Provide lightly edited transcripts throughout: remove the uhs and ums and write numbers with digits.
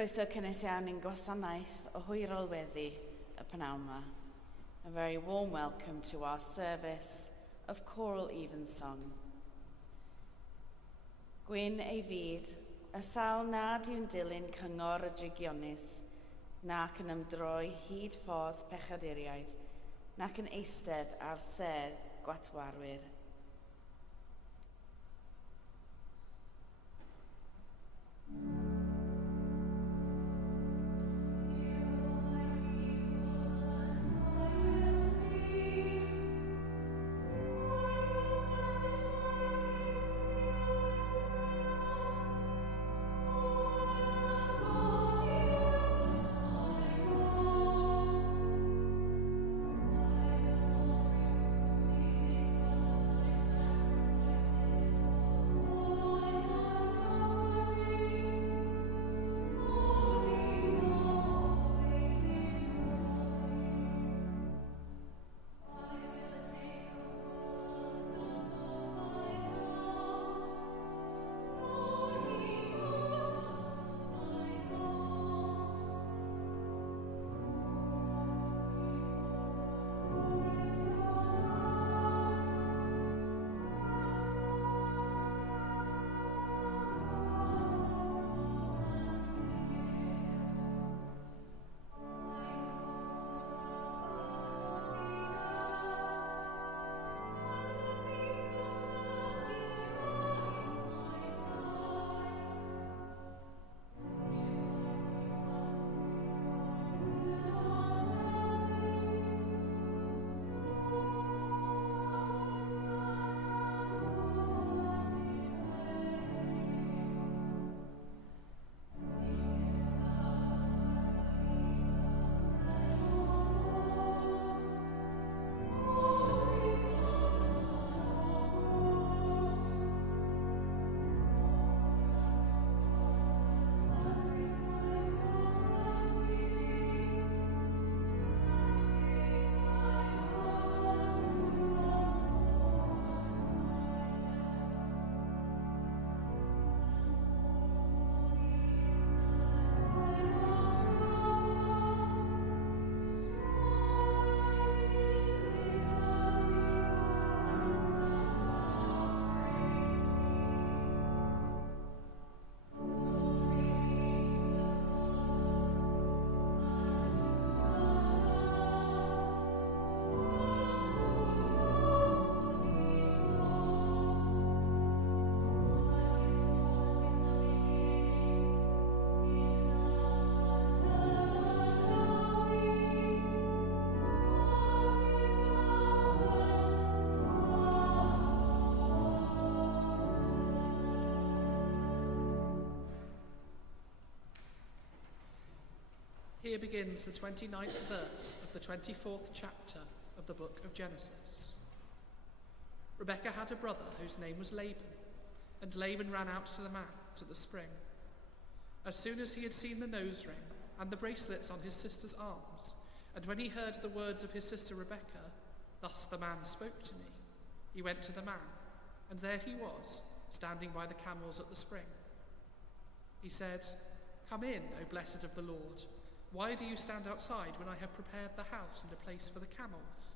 Croeso cynnes iawn i'n Gwasanaeth o Hwyrol weddi y pnawn 'ma. A very warm welcome to our service of Choral Evensong. Gwyn ei fyd, y sawl nad yw'n dilyn cyngor y drigionus, nac yn ymdroi hyd ffordd pechaduriaid, nac yn eistedd ar sedd gwatwarwyr. Here begins the 29th verse of the 24th chapter of the book of Genesis. Rebekah had a brother whose name was Laban, and Laban ran out to the man, to the spring. As soon as he had seen the nose ring and the bracelets on his sister's arms, and when he heard the words of his sister Rebekah, "Thus the man spoke to me," he went to the man, and there he was, standing by the camels at the spring. He said, "Come in, O blessed of the Lord. Why do you stand outside when I have prepared the house and a place for the camels?"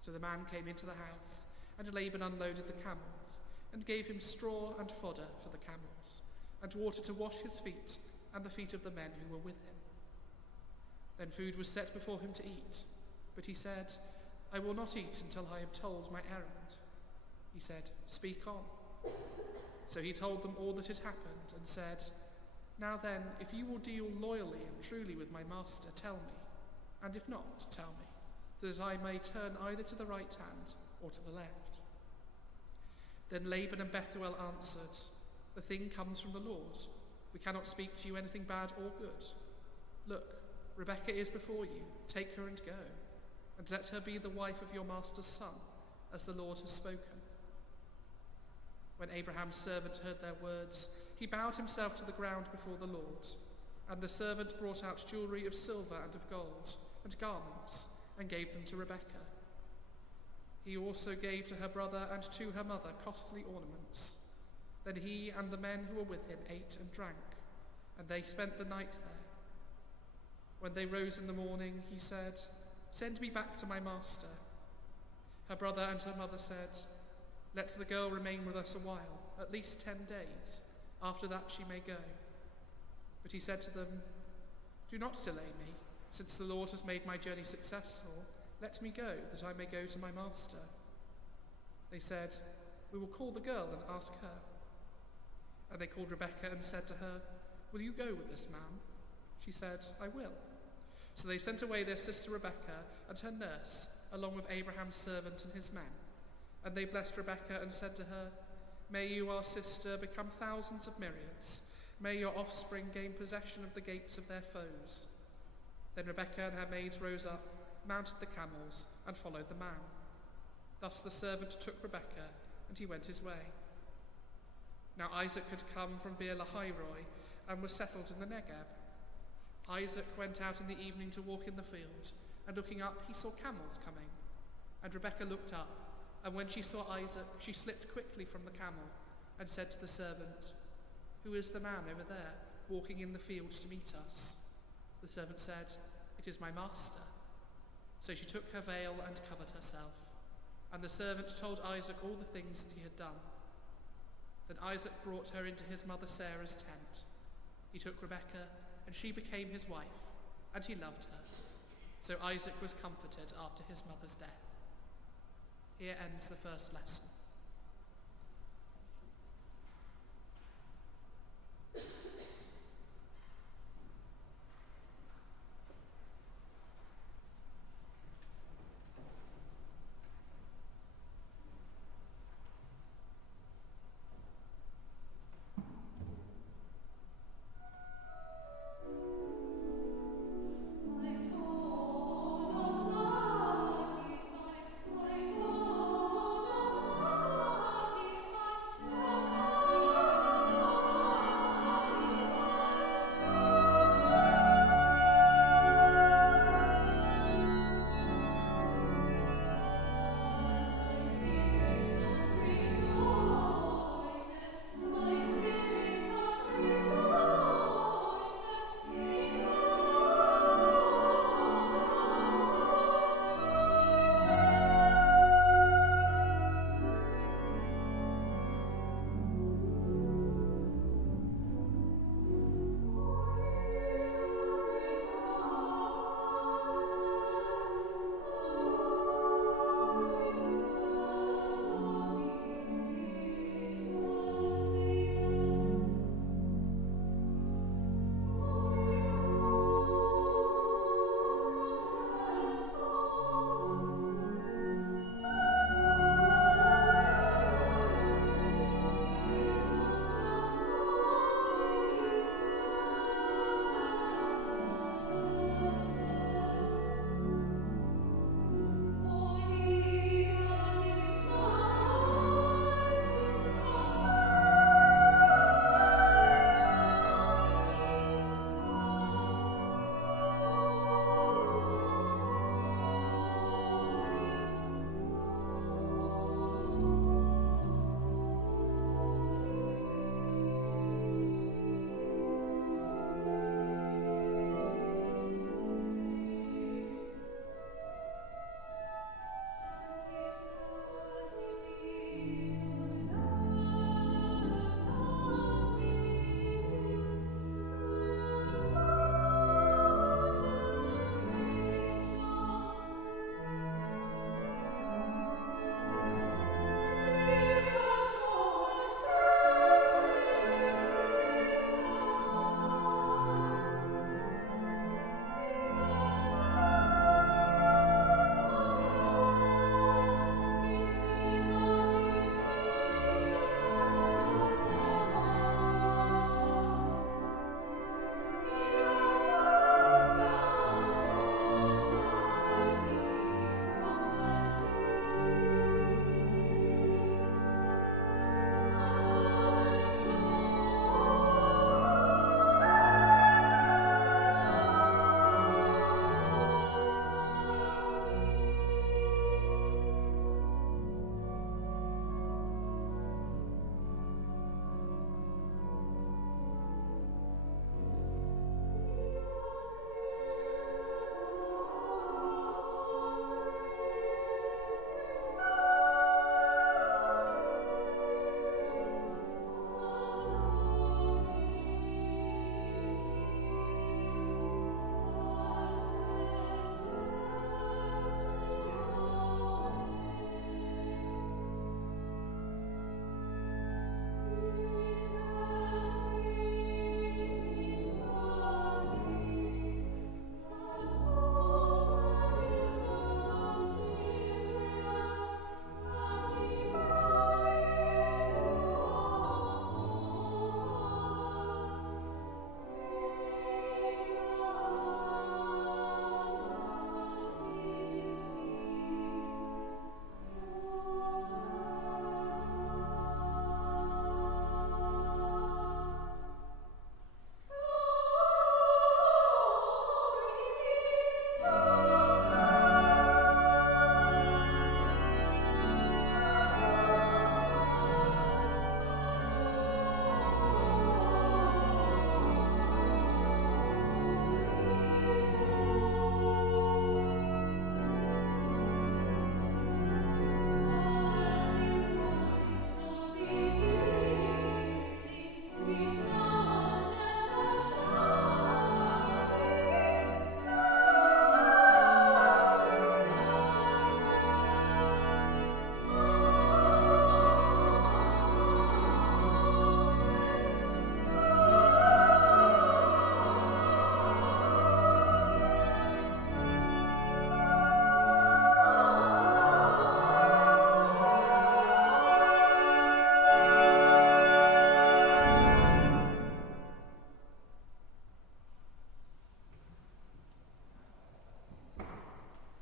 So the man came into the house, and Laban unloaded the camels, and gave him straw and fodder for the camels, and water to wash his feet and the feet of the men who were with him. Then food was set before him to eat, but he said, "I will not eat until I have told my errand." He said, "Speak on." So he told them all that had happened, and said, "Now then, if you will deal loyally and truly with my master, tell me, and if not, tell me, so that I may turn either to the right hand or to the left." Then Laban and Bethuel answered, "The thing comes from the Lord. We cannot speak to you anything bad or good. Look, Rebekah is before you. Take her and go, and let her be the wife of your master's son, as the Lord has spoken." When Abraham's servant heard their words, he bowed himself to the ground before the Lord. And the servant brought out jewelry of silver and of gold, and garments, and gave them to Rebekah. He also gave to her brother and to her mother costly ornaments. Then he and the men who were with him ate and drank, and they spent the night there. When they rose in the morning, he said, "Send me back to my master." Her brother and her mother said, "Let the girl remain with us a while, at least 10 days. After that she may go." But he said to them, "Do not delay me, since the Lord has made my journey successful. Let me go, that I may go to my master." They said, "We will call the girl and ask her." And they called Rebekah and said to her, "Will you go with this man?" She said, "I will." So they sent away their sister Rebekah and her nurse, along with Abraham's servant and his men. And they blessed Rebekah and said to her, "May you, our sister, become thousands of myriads. May your offspring gain possession of the gates of their foes." Then Rebekah and her maids rose up, mounted the camels, and followed the man. Thus the servant took Rebekah, and he went his way. Now Isaac had come from Beer-lahai-roi and was settled in the Negeb. Isaac went out in the evening to walk in the field, and looking up he saw camels coming. And Rebekah looked up, and when she saw Isaac, she slipped quickly from the camel and said to the servant, "Who is the man over there, walking in the fields to meet us?" The servant said, "It is my master." So she took her veil and covered herself. And the servant told Isaac all the things that he had done. Then Isaac brought her into his mother Sarah's tent. He took Rebekah, and she became his wife, and he loved her. So Isaac was comforted after his mother's death. Here ends the first lesson.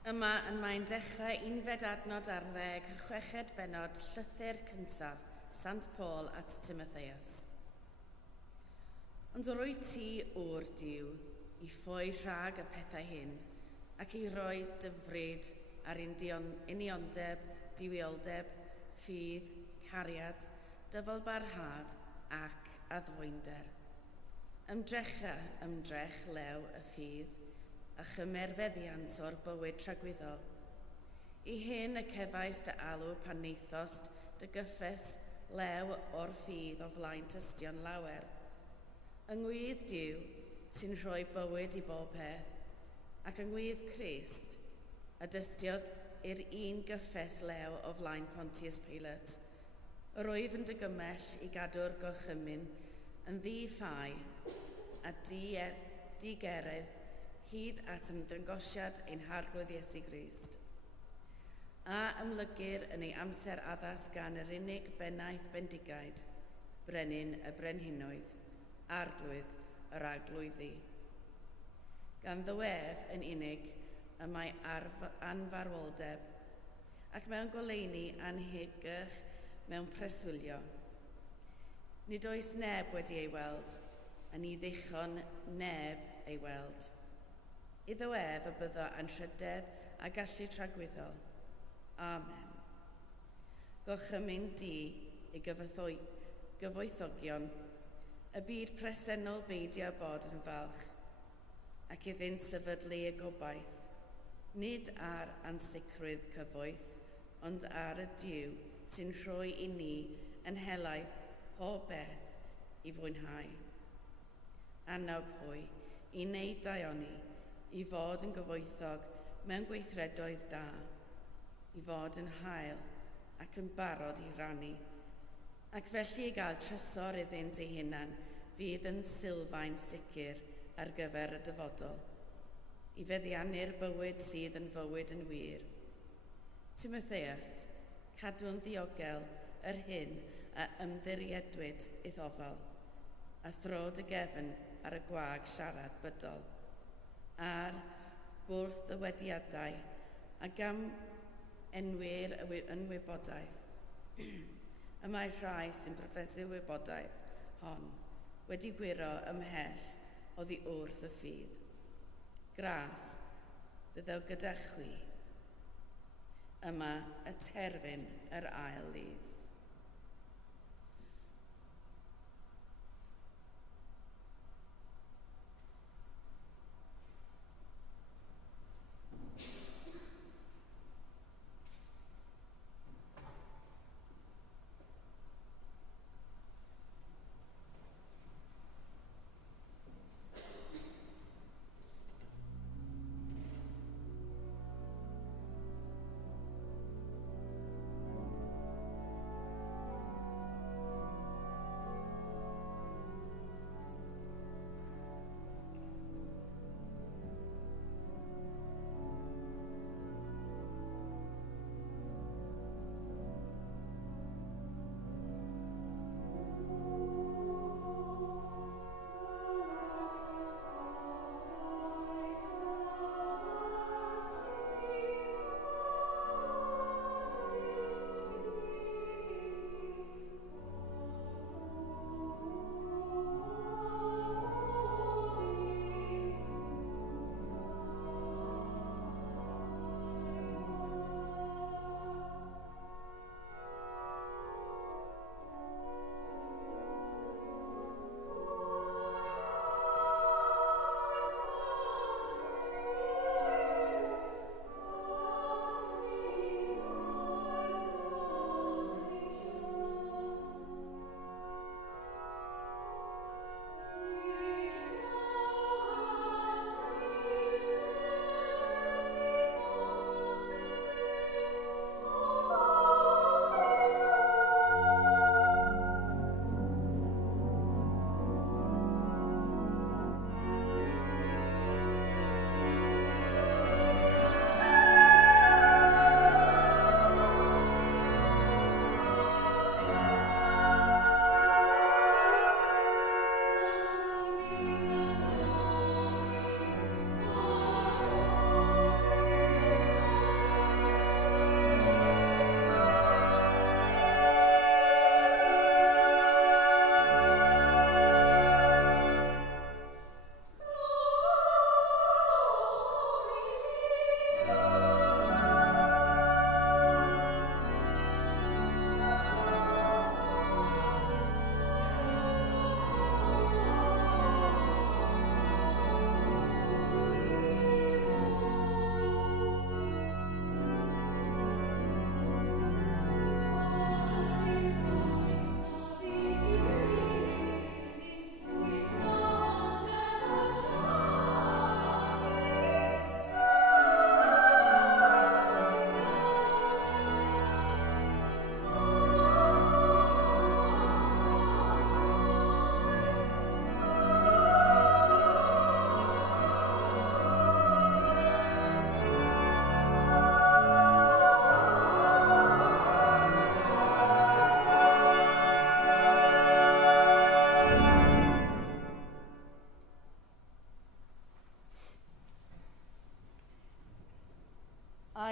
Yma yn mae'n dechrau unfed adnod ar 10, chweched bennod, llythyr cyntaf, Sant Paul at Timotheus. Ond rwy ti o'r Diw i ffoi rhag y pethau hyn, ac i roi dyfryd ar uniondeb, diwioldeb, ffydd, cariad, dyfalbarhad ac addwynder. Ymdrech lew y ffydd, a chymerfeddiant o'r bywyd tragwyddol. I hyn y cefais dy alw pan neithost dy gyffes lew o'r ffydd o flaen tystion lawer. Yngwydd Duw sy'n rhoi bywyd i bob peth, ac yngwydd Crist a dystiodd i'r un gyffes lew o flaen Pontius Pilate. Yr wyf yn dygymell i gadw'r gorchymyn yn ddi-ffai a di-geredd hyd at ymddangosiad ein harglwydd Iesu Grist. A ymlygir yn ei amser addas gan yr unig bennaeth bendigaid, brenin y brenhinoedd, arglwydd yr arglwyddi. Gan ddywef yn unig y mae anfarwoldeb, ac mewn goleuni anhegych mewn preswylio. Nid oes neb wedi ei weld, a ni ddichon neb ei weld. Iddo ef y byddo anrhydedd a gallu tragwyddol. Amen. Gorchymyn di i gyfoethogion, y byd presennol beidio bod yn falch, ac iddynt sefydlu y gobaith, nid ar ansicrwydd cyfoeth, ond ar y Duw sy'n rhoi i ni yn helaeth pob beth i fwynhau. Anawg hwy i wneud daioni, i fod yn gyfoethog mewn gweithredoedd da, i fod yn hael ac yn barod i rannu, ac felly i gael trysor iddynt ei hunan fydd yn sylfaen sicr ar gyfer y dyfodol, i feddiannu'r bywyd sydd yn fywyd yn wir. Timotheus, cadw'n ddiogel yr hyn a ymddiriedwyd iddofol, a throd y gefn ar y gwag siarad bydol, a'r gwrth y wediadau, a gam enwyr yn wybodaeth. Y mae rhai sy'n profesu wybodaeth hon wedi gwiro ymhell oddi wrth y ffydd. Gras, byddew gyda chwi. Yma y terfyn yr ail lydd.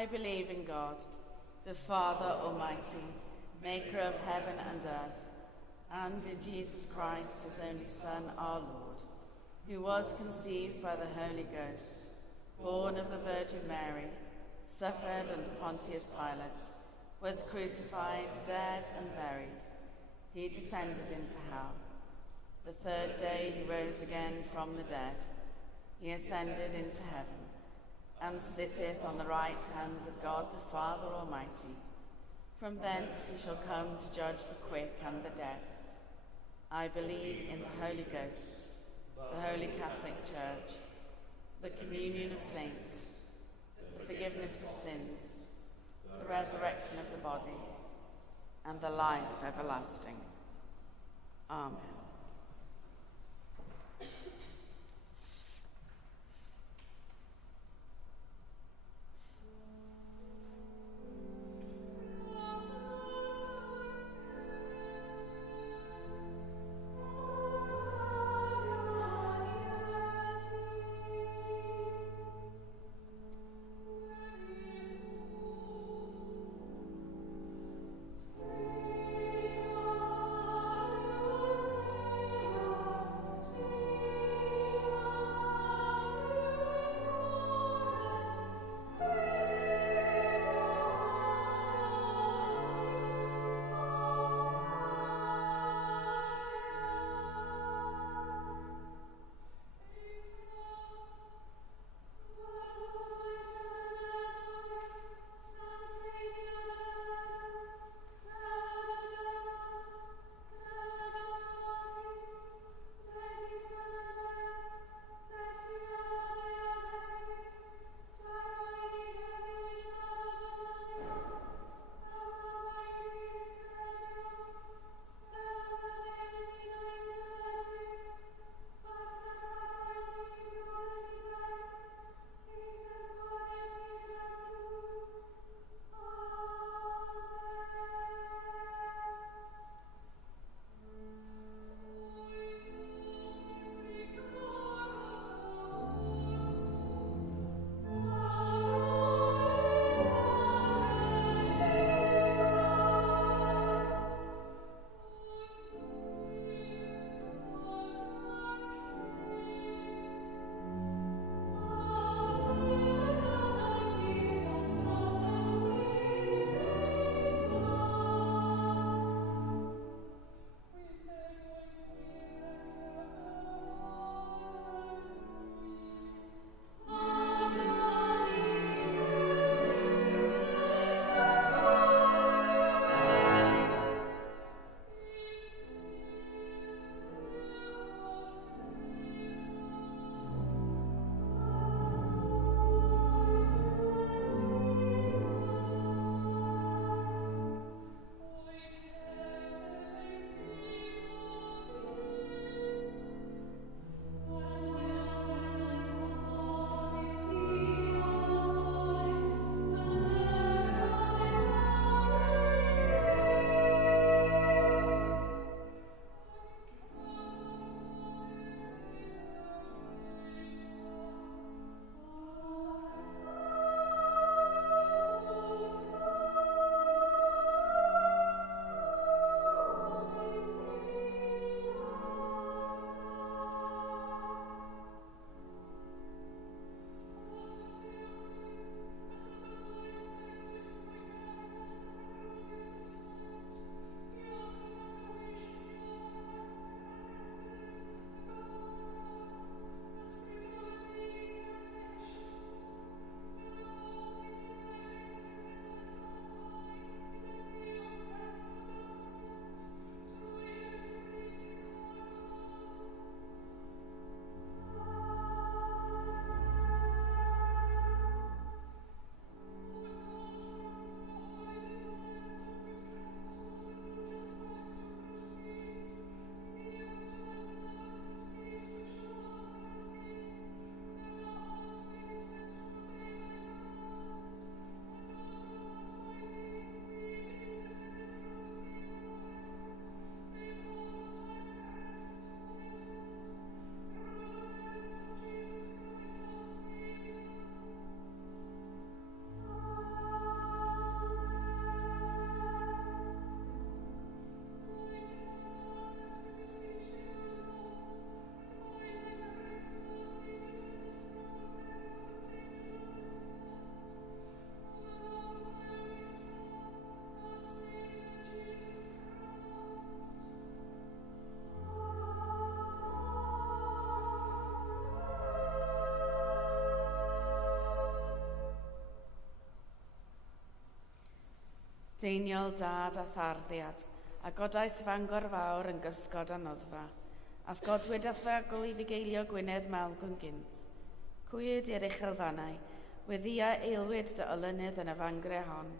I believe in God, the Father Almighty, maker of heaven and earth, and in Jesus Christ, his only Son, our Lord, who was conceived by the Holy Ghost, born of the Virgin Mary, suffered under Pontius Pilate, was crucified, dead, and buried. He descended into hell. The third day he rose again from the dead. He ascended into heaven, and sitteth on the right hand of God the Father Almighty. From thence he shall come to judge the quick and the dead. I believe in the Holy Ghost, the Holy Catholic Church, the communion of saints, the forgiveness of sins, the resurrection of the body, and the life everlasting. Amen. Deiniol dad a tharddiad, a godais Fangor fawr yn gysgod a noddfa, ath godwyd a thagol i fugeilio Gwynedd Malgwn gynt. Cwyd i'r uchelfannau, weddia eilwyd dy olynydd yn y fangre hon,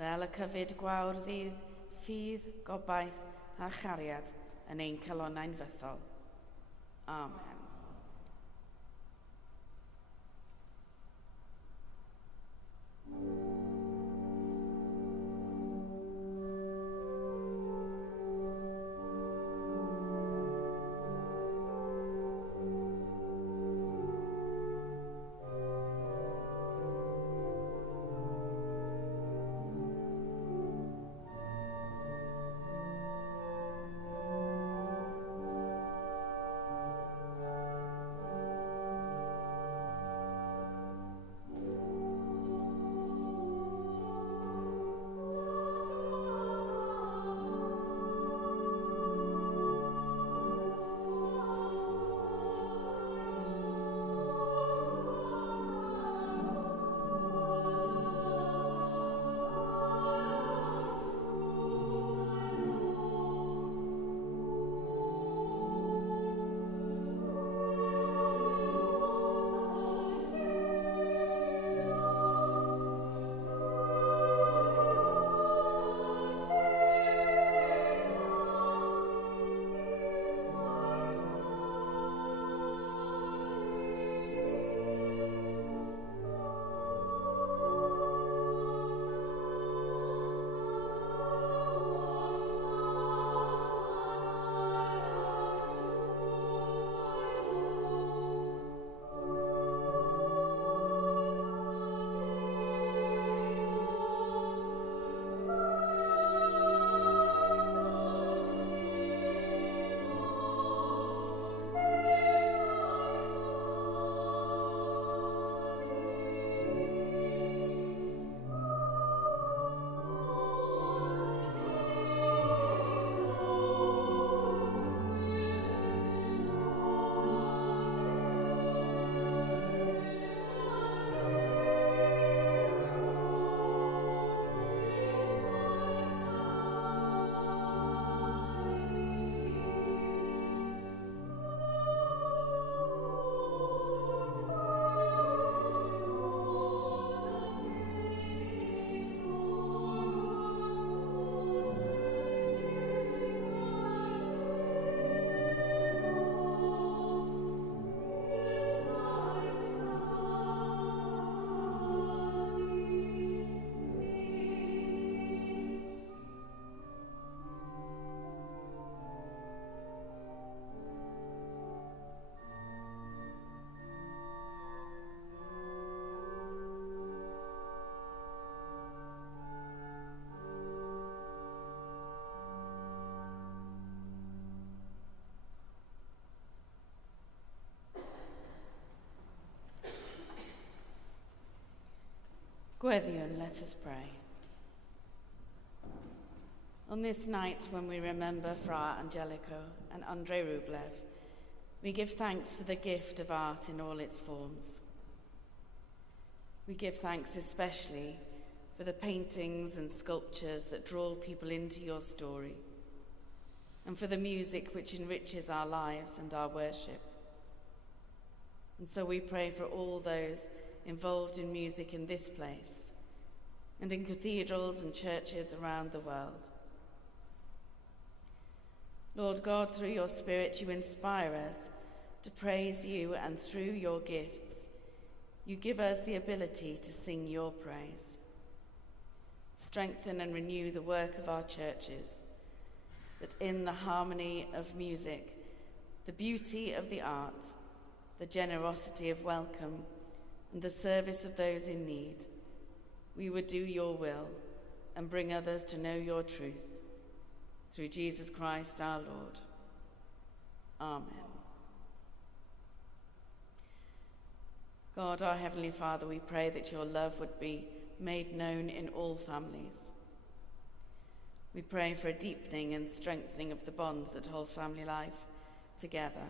fel y cyfyd gwawr ddydd, ffydd, gobaith a chariad yn ein calonnau'n fythol. Amen. Gweddiwn, let us pray. On this night when we remember Fra Angelico and Andrei Rublev, we give thanks for the gift of art in all its forms. We give thanks especially for the paintings and sculptures that draw people into your story, and for the music which enriches our lives and our worship. And so we pray for all those involved in music in this place and in cathedrals and churches around the world. Lord God, through your Spirit, you inspire us to praise you, and through your gifts, you give us the ability to sing your praise. Strengthen and renew the work of our churches, that in the harmony of music, the beauty of the art, the generosity of welcome, and the service of those in need, we would do your will and bring others to know your truth. Through Jesus Christ our Lord. Amen. God, our Heavenly Father, we pray that your love would be made known in all families. We pray for a deepening and strengthening of the bonds that hold family life together.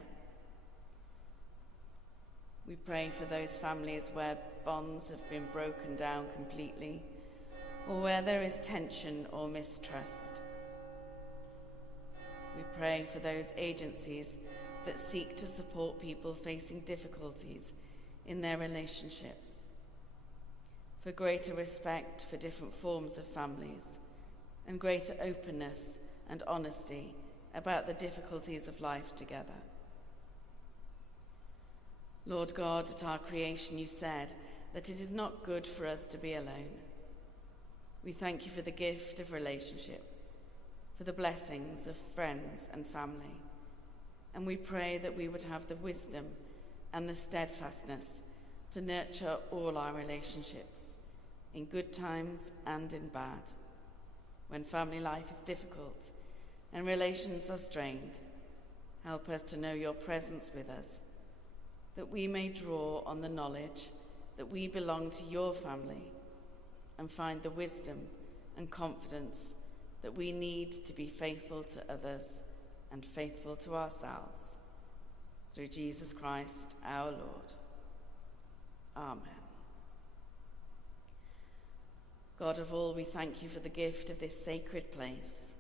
We pray for those families where bonds have been broken down completely, or where there is tension or mistrust. We pray for those agencies that seek to support people facing difficulties in their relationships, for greater respect for different forms of families, and greater openness and honesty about the difficulties of life together. Lord God, at our creation you said that it is not good for us to be alone. We thank you for the gift of relationship, for the blessings of friends and family, and we pray that we would have the wisdom and the steadfastness to nurture all our relationships, in good times and in bad. When family life is difficult and relations are strained, help us to know your presence with us, that we may draw on the knowledge that we belong to your family and find the wisdom and confidence that we need to be faithful to others and faithful to ourselves. Through Jesus Christ our Lord. Amen. God of all, we thank you for the gift of this sacred place,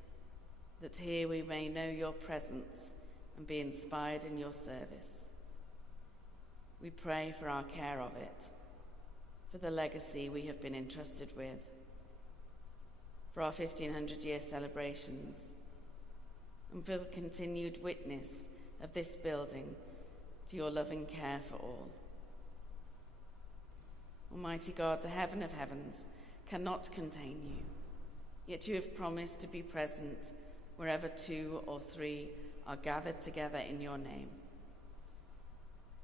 that here we may know your presence and be inspired in your service. We pray for our care of it, for the legacy we have been entrusted with, for our 1500-year celebrations, and for the continued witness of this building to your loving care for all. Almighty God, the heaven of heavens cannot contain you, yet you have promised to be present wherever 2 or 3 are gathered together in your name.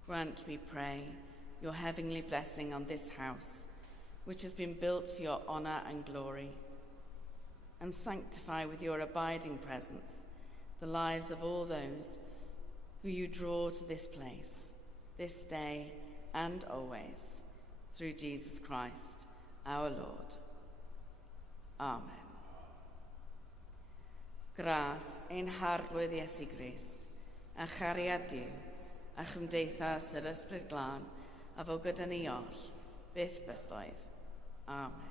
Grant, we pray, your heavenly blessing on this house, which has been built for your honor and glory, and sanctify with your abiding presence the lives of all those who you draw to this place, this day and always, through Jesus Christ, our Lord. Amen. Gras ein harlwydd Iesu Grist, a chariad Duw, a chymdeithas yr Ysbryd Glân, a fo gyda ni oll, byth bythoedd. Amen.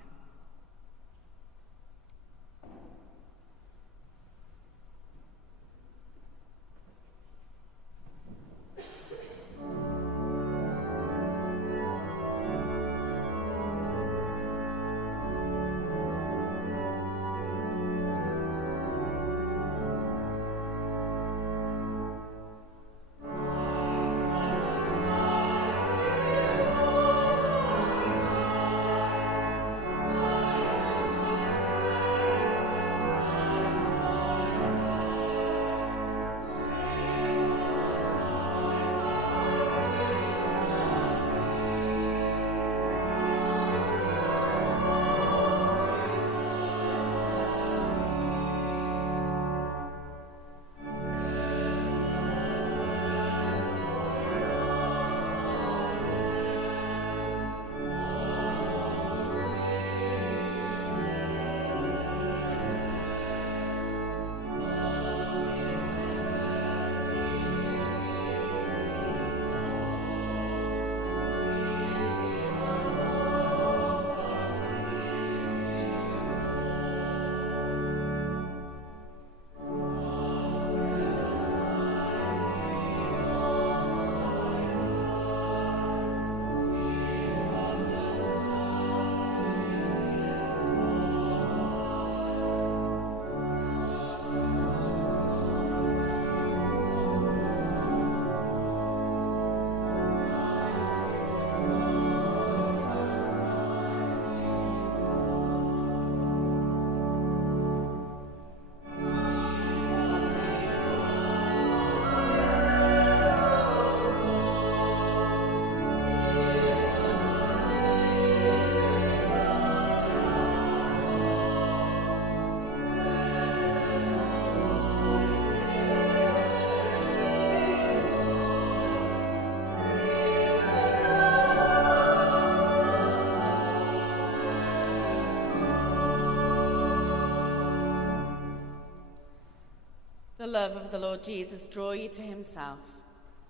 The love of the Lord Jesus draw you to himself.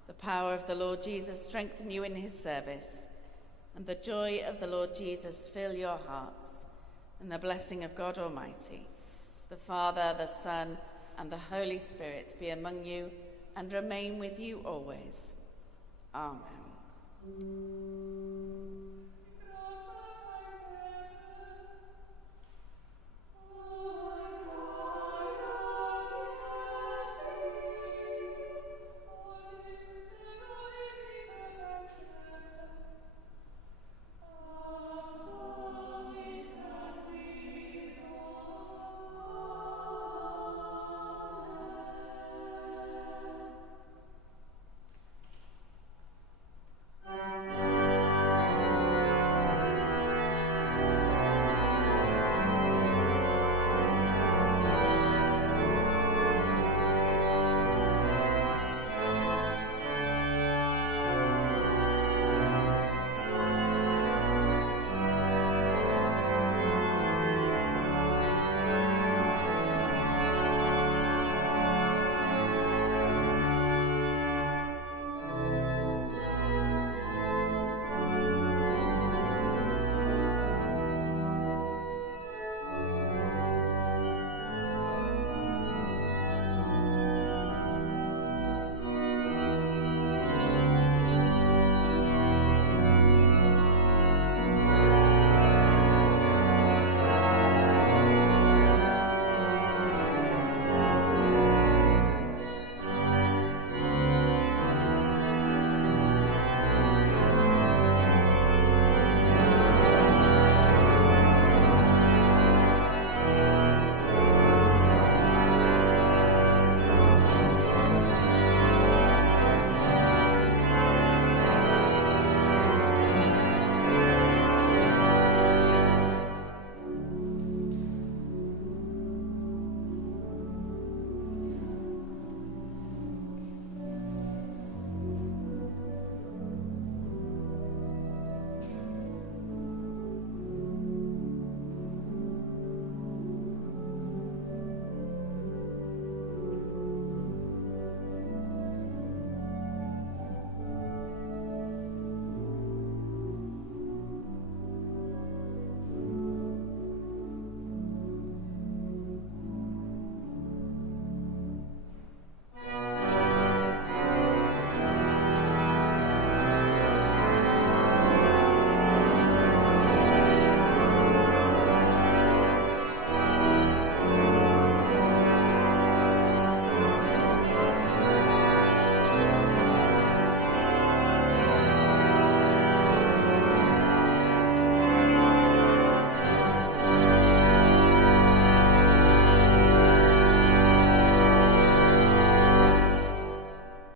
The power of the Lord Jesus strengthen you in his service. And the joy of the Lord Jesus fill your hearts. And the blessing of God Almighty, the Father, the Son, and the Holy Spirit be among you and remain with you always. Amen.